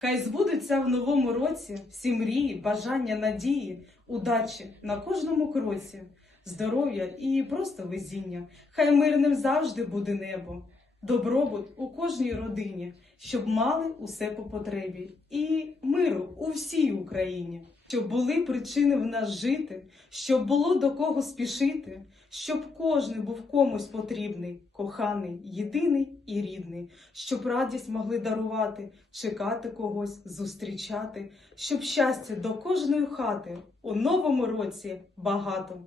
Хай збудуться в новому році всі мрії, бажання, надії, удачі на кожному кроці, здоров'я і просто везіння. Хай мирним завжди буде небо, добробут у кожній родині, щоб мали усе по потребі і миру у всій Україні. Щоб були причини в нас жити, щоб було до кого спішити, щоб кожен був комусь потрібний, коханий, єдиний і рідний, щоб радість могли дарувати, чекати когось, зустрічати, щоб щастя до кожної хати у новому році багато.